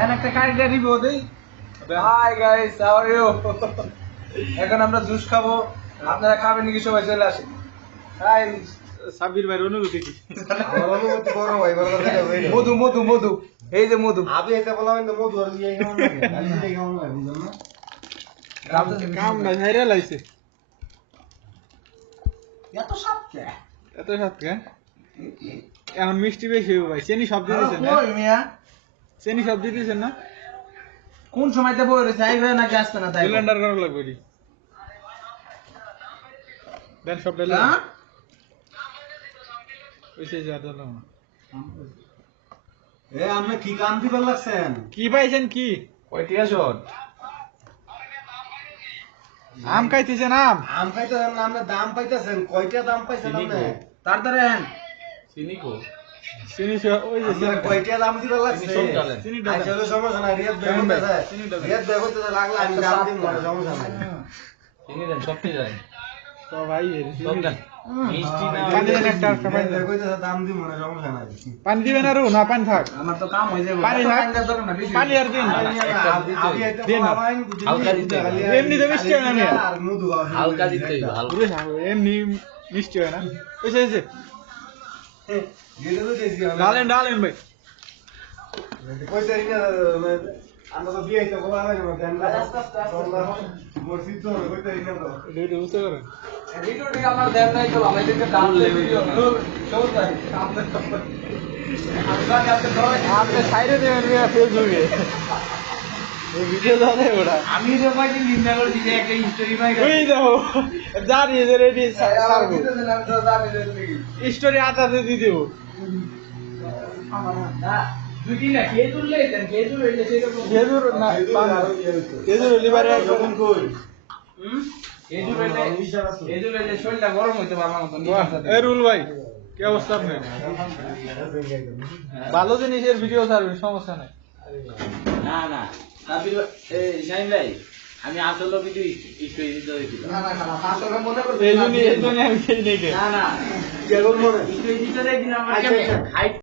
এখানে একটা কারিটা রিভিউ দেই। Hi guys how are you এখন আমরা জুস খাব। আপনারা খাবেন নাকি সবাই চলে আসেন? হাই সাবির ভাইয়ের অনুভূতি কি? আমার অনুমতি ভাই বড় কথা এটা হইল। মধু মধু মধু। এই যে মধু। আমি এটা বললাম কিন্তু মধু আর দিয়ে কেমন লাগে। কেমন লাগে বুঝলেন না? কাম না ঝাইরা লাইছে এত সাপ কে? এত সাত কে? এখন মিষ্টি বেশি হবে ভাই চেনি সব দিয়ে দিয়েছেন চেনি সব দিয়ে দিয়েছেন না? কোন সময়তে বই রয়েছে আইবে নাকি আসবে না তাই সিলিন্ডার করা লাগবে রি দেন সব ডালে হ্যাঁ? ওইসে যা ডালো এ আপনি কি কাম দিবেন লাগছেন? কি পাইছেন কি? কয়টি আসন আম খাইতেছেন আম? আম পাইতেছেন না আপনি দাম পাইতেছেন। কয়টা দাম পাইছেন আপনি? তাড়াতাড়ি আন চিনি সহ- ওই যে কয়টা দাম দিবেন লাগছে? চিনি ডালেন। আচ্ছা সমস্যা না রিয়াদ। রিয়াদ লাগলে আমি দাম সমস্যা নাই। চিনি না পানি দেন। দিবেন আরও না পানি থাক। আমার তো কাম হয়ে যাবে। পানি থাক। পানি আর দিন। এমনি তো মিষ্টি হয় না এমনি মিষ্টি হয় না। ওইসে তো। ডালেন ডালেন ভাই কইতে রিনা, মানে, আমরা তো বিয়ে হইতে বলা হয় না, ধ্যান রাখো। বলছি তো, কইতে রিনা তো। এটা এটা বুঝতে পারেন ভিডিওটি আমার দেন নাই তো আমি দেখতে দাম ভিডিও সব তাই দেন আপনি আপনি সাইডে দেবেন ফেসবুকে এই ভিডিও দাদা ওটা আমি যে ভাই নিন্দা করে দিতে একটা স্টোরি ভাই ওই দেখো জানি যে রেডি সারবো। আমি তো স্টোরি আতাতে দিয়ে দেবো। ভালো জিনিসের ভিডিও ছাড়বেন সমস্যা নাই। না না। সাবির শাহিন ভাই আমি আসলে কিছু স্টোরি দিতে না না না আসলে মনে করতে এই জন্য আমি নেই না না। কেবল মনে স্টোরি দিতে হয়েছিল আমার আচ্ছা। হাইট